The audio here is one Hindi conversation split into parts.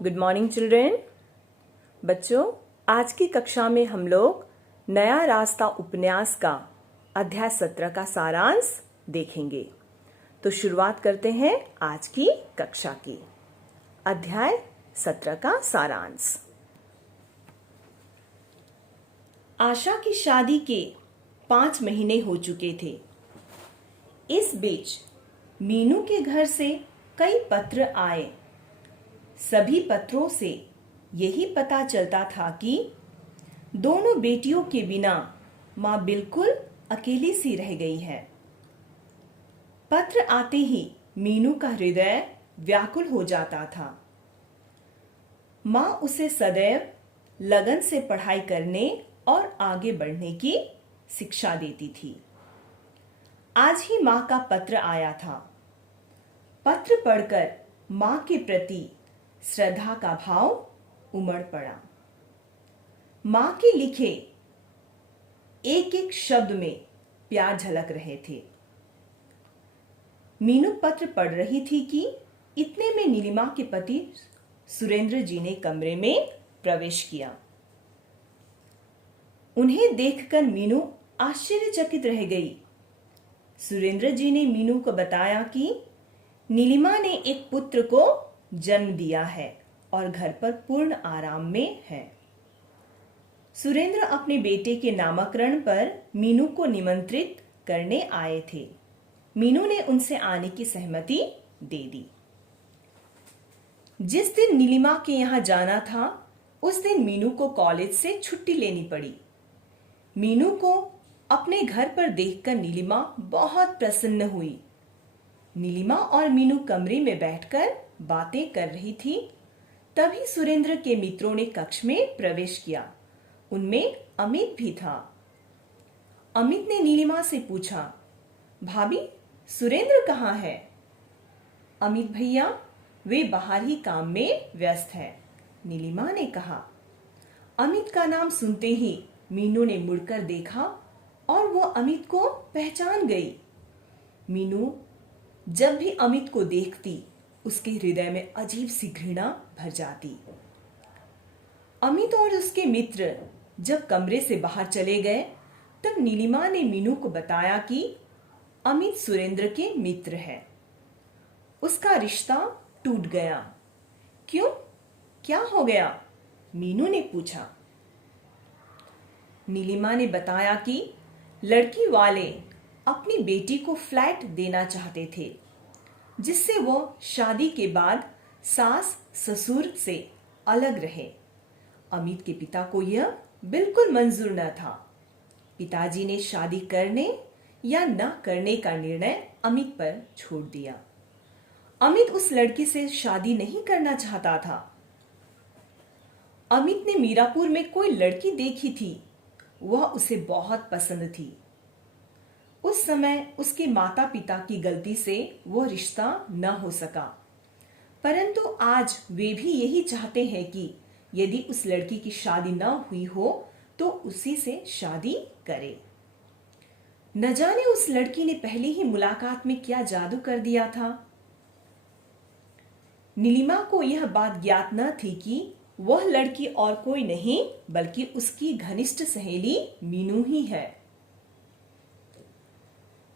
Good morning children. बच्चों, आज की कक्षा में हम लोग नया रास्ता उपन्यास का अध्याय 17 का सारांश देखेंगे। तो शुरुआत करते हैं आज की कक्षा की। अध्याय 17 का सारांश। आशा की शादी के 5 महीने हो चुके थे। इस बीच मीनू के घर से कई पत्र आए। सभी पत्रों से यही पता चलता था कि दोनों बेटियों के बिना मां बिल्कुल अकेली सी रह गई है। पत्र आते ही मीनू का हृदय व्याकुल हो जाता था। मां उसे सदैव लगन से पढ़ाई करने और आगे बढ़ने की शिक्षा देती थी। आज ही मां का पत्र आया था। पत्र पढ़कर मां के प्रति श्रद्धा का भाव उमड़ पड़ा। मां के लिखे एक एक शब्द में प्यार झलक रहे थे। मीनू पत्र पढ़ रही थी कि इतने में नीलिमा के पति सुरेंद्र जी ने कमरे में प्रवेश किया। उन्हें देखकर मीनू आश्चर्यचकित रह गई। सुरेंद्र जी ने मीनू को बताया कि नीलिमा ने एक पुत्र को जन्म दिया है और घर पर पूर्ण आराम में है। सुरेंद्र अपने बेटे के नामकरण पर मीनू को निमंत्रित करने आए थे। मीनू ने उनसे आने की सहमति दे दी। जिस दिन नीलिमा के यहाँ जाना था, उस दिन मीनू को कॉलेज से छुट्टी लेनी पड़ी। मीनू को अपने घर पर देखकर नीलिमा बहुत प्रसन्न हुई। नीलिमा और मीनू कमरे में बैठकर बातें कर रही थी। तभी सुरेंद्र के मित्रों ने कक्ष में प्रवेश किया। उनमें अमित भी था। अमित ने नीलिमा से पूछा, भाभी, सुरेंद्र कहाँ है? अमित भैया, वे बाहर ही काम में व्यस्त है, नीलिमा ने कहा। अमित का नाम सुनते ही मीनू ने मुड़कर देखा और वो अमित को पहचान गई। मीनू जब भी अमित को देखती, उसके हृदय में अजीब सी घृणा भर जाती। अमित और उसके मित्र जब कमरे से बाहर चले गए, तब नीलिमा ने मीनू को बताया कि अमित सुरेंद्र के मित्र है। उसका रिश्ता टूट गया। क्यों? क्या हो गया? मीनू ने पूछा। नीलिमा ने बताया कि लड़की वाले अपनी बेटी को फ्लैट देना चाहते थे, जिससे वो शादी के बाद सास ससुर से अलग रहे। अमित के पिता को यह बिल्कुल मंजूर न था। पिताजी ने शादी करने या न करने का निर्णय अमित पर छोड़ दिया। अमित उस लड़की से शादी नहीं करना चाहता था। अमित ने मीरापुर में कोई लड़की देखी थी। वह उसे बहुत पसंद थी। उस समय उसके माता पिता की गलती से वो रिश्ता न हो सका, परंतु आज वे भी यही चाहते हैं कि यदि उस लड़की की शादी न हुई हो तो उसी से शादी करे। न जाने उस लड़की ने पहले ही मुलाकात में क्या जादू कर दिया था। नीलिमा को यह बात ज्ञात न थी कि वह लड़की और कोई नहीं बल्कि उसकी घनिष्ठ सहेली मीनू ही है।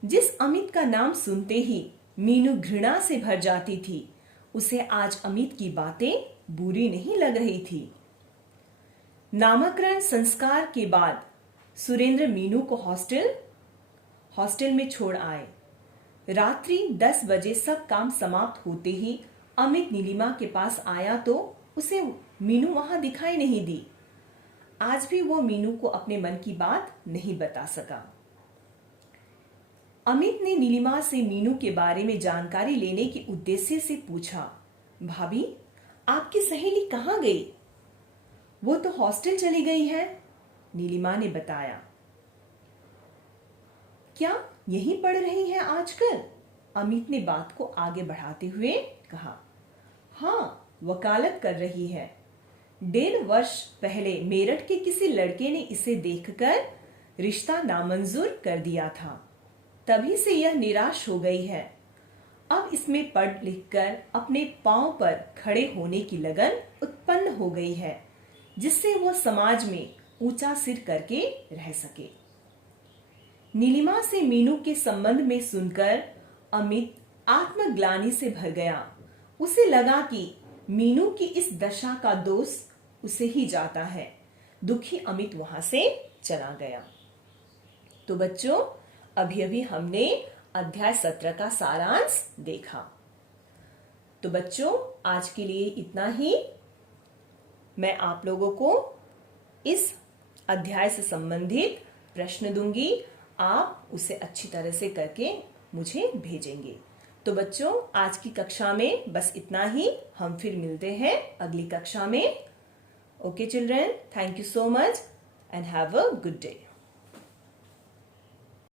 जिस अमित का नाम सुनते ही मीनू घृणा से भर जाती थी, उसे आज अमित की बातें बुरी नहीं लग रही थी। नामकरण संस्कार के बाद सुरेंद्र मीनू को हॉस्टल में छोड़ आए। रात्रि 10 बजे सब काम समाप्त होते ही अमित नीलिमा के पास आया तो उसे मीनू वहां दिखाई नहीं दी। आज भी वो मीनू को अपने मन की बात नहीं बता सका। अमित ने नीलिमा से मीनू के बारे में जानकारी लेने के उद्देश्य से पूछा, भाभी, आपकी सहेली कहाँ गई? वो तो हॉस्टल चली गई है, नीलिमा ने बताया। क्या यहीं पढ़ रही है आजकल? अमित ने बात को आगे बढ़ाते हुए कहा। हाँ, वकालत कर रही है। 1.5 वर्ष पहले मेरठ के किसी लड़के ने इसे देखकर रिश्ता नामंजूर कर दिया था। तभी से यह निराश हो गई है। अब इसमें पढ़ लिखकर अपने पांव पर खड़े होने की लगन उत्पन्न हो गई है, जिससे वो समाज में ऊंचा सिर करके रह सके। नीलिमा से मीनू के संबंध में सुनकर अमित आत्मग्लानि से भर गया। उसे लगा कि मीनू की इस दशा का दोष उसे ही जाता है। दुखी अमित वहां से चला गया। तो बच्चों, अभी अभी हमने अध्याय 17 का सारांश देखा। तो बच्चों, आज के लिए इतना ही। मैं आप लोगों को इस अध्याय से संबंधित प्रश्न दूंगी, आप उसे अच्छी तरह से करके मुझे भेजेंगे। तो बच्चों, आज की कक्षा में बस इतना ही। हम फिर मिलते हैं अगली कक्षा में। Okay children, thank you so much and have a good day.